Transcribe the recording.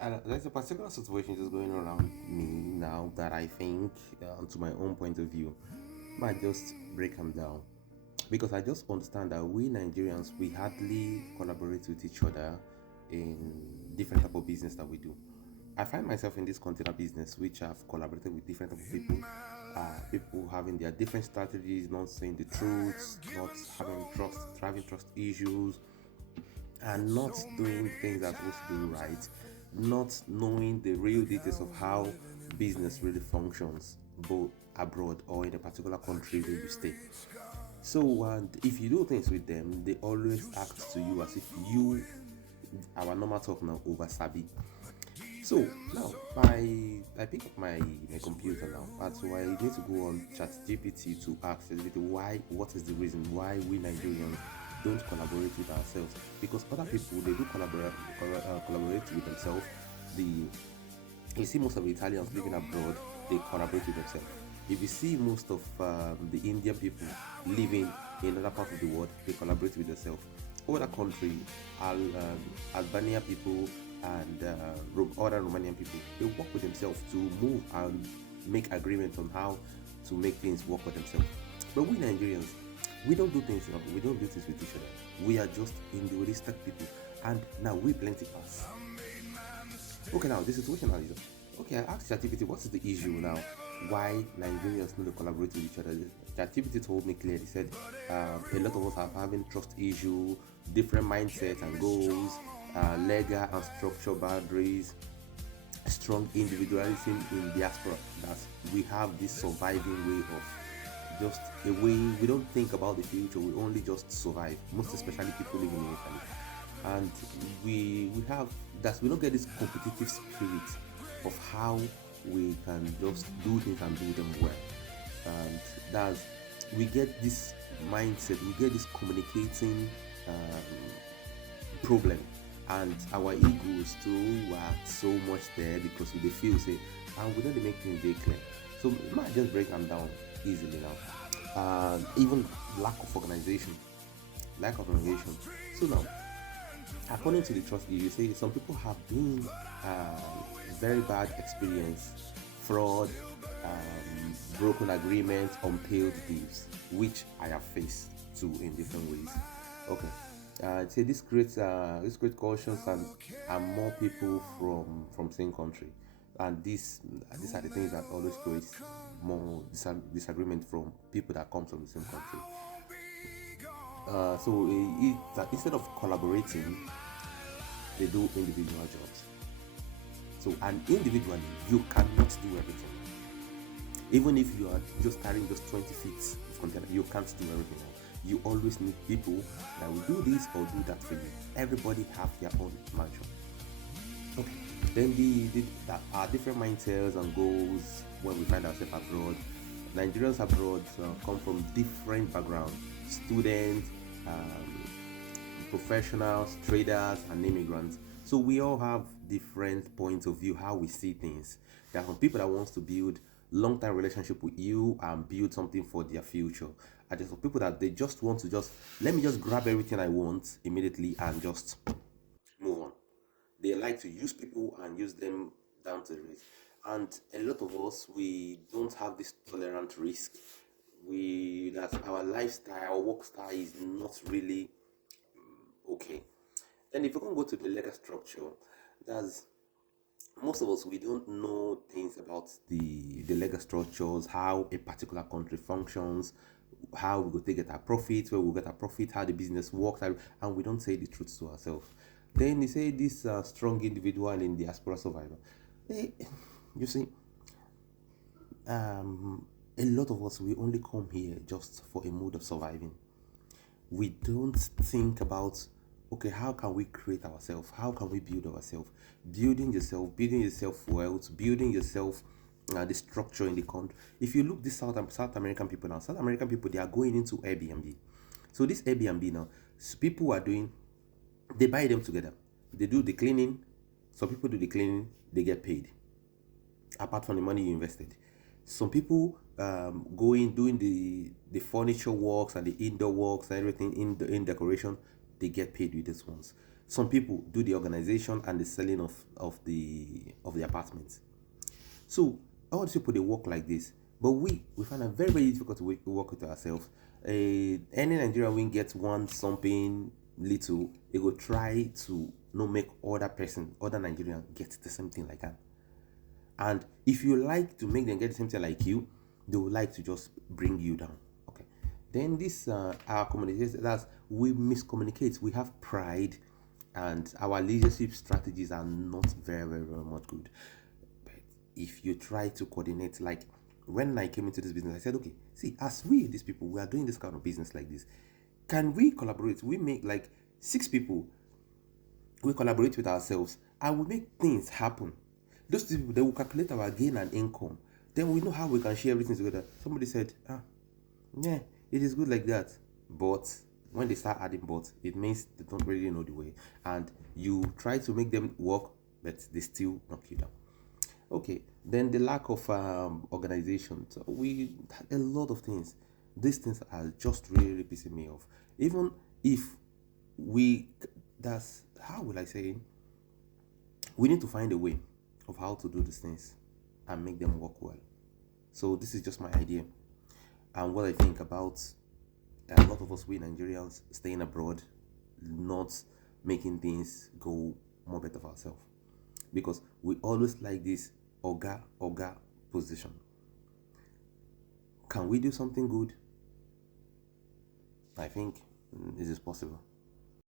And there's a particular situation just going around me now that I think, to my own point of view, might just break them down. Because I just understand that we Nigerians, we hardly collaborate with each other in different type of business that we do. I find myself in this container business, which I've collaborated with different type of people. People having their different strategies, not saying the truth, not having trust issues, and not doing things they're supposed to do right, not knowing the real details of how business really functions, both abroad or in a particular country where you stay. So, and if you do things with them, they always act to you as if you, our normal talk now, over sabi. So now, I pick up my computer now, and so I need to go on ChatGPT to ask ChatGPT what is the reason why we Nigerians don't collaborate with ourselves? Because other people they do collaborate with themselves. The You see most of the Italians living abroad, they collaborate with themselves. If you see most of the Indian people living in other parts of the world, they collaborate with themselves. Other country, Albania people and other Romanian people, they work with themselves to move and make agreements on how to make things work for themselves. But we Nigerians, we don't do things with each other. We are just individualistic people, and now we plenty pass. Okay, now the situation now is okay. I asked ChatGPT what is the issue now? Why Nigerians need to collaborate with each other? ChatGPT told me clearly. Said a lot of us are having trust issue, different mindsets and goals, legal and structural boundaries, strong individualism in diaspora. That we have this surviving way of just a way we don't think about the future. We only just survive. Most especially people living in Italy, and we have that we don't get this competitive spirit of how we can just do things and do them well. And that's we get this mindset, we get this communicating problem, and our egos too are so much there because we dey feel say and we don't dey make things very clear. So you might just break them down easily now. Even lack of organization, so now, according to the trust you say some people have been very bad experience, fraud, broken agreements, unpaid bills, which I have faced too in different ways. Okay. Say this creates cautions and more people from same country, and these are the things that always creates more disagreement from people that come from the same country. That instead of collaborating, they do individual jobs. So, and individually, you cannot do everything. Even if you are just carrying just 20 feet of container, you can't do everything. You always need people that will do this or do that for you. Everybody have their own mansion. Okay. Then that are different mindsets and goals when we find ourselves abroad. Nigerians abroad come from different backgrounds: students, professionals, traders, and immigrants. So we all have different points of view how we see things. There are some people that wants to build long-term relationship with you and build something for their future. And there's some people that they just want to just let me just grab everything I want immediately and just move on. They like to use people and use them down to the risk. And a lot of us we don't have this tolerant risk. We that our lifestyle, our work style is not really okay. Then if you can go to the legal structure, that's most of us we don't know things about the legal structures, how a particular country functions, how we go to get our profit, where we get our profit, how the business works, and we don't say the truth to ourselves. Then they say this strong individual in diaspora survivor. Eh, you see, a lot of us we only come here just for a mood of surviving. We don't think about okay how can we create ourselves, how can we build ourselves, building yourself wealth, building yourself the structure in the country. If you look this South American people now, South American people they are going into Airbnb. So this Airbnb now, people are doing, they buy them together, they do the cleaning, some people do the cleaning, they get paid apart from the money you invested. Some people going doing the furniture works and the indoor works and everything in decoration, they get paid with these ones. Some people do the organization and the selling of the apartments. So all these people they work like this, but we find it very very difficult to work with ourselves. Any Nigerian will get one something little, they go try to no make other Nigerian get the same thing like that. And if you like to make them get the same thing like you, they would like to just bring you down. Okay. Then this our communication, that's we miscommunicate. We have pride, and our leadership strategies are not very very, very much good. But if you try to coordinate, like when I came into this business, I said, okay, see, as these people, we are doing this kind of business like this. Can we collaborate? We make like 6 people, we collaborate with ourselves and we make things happen. Those people, they will calculate our gain and income. Then we know how we can share everything together. Somebody said, yeah, it is good like that. But when they start adding but, it means they don't really know the way. And you try to make them work, but they still knock you down. Okay, then the lack of organization. So we a lot of things. These things are just really, really pissing me off. Even if we, that's how will I say? We need to find a way of how to do these things and make them work well. So this is just my idea and what I think about a lot of us we Nigerians staying abroad, not making things go more better for ourselves because we always like this oga position. Can we do something good? I think this is possible.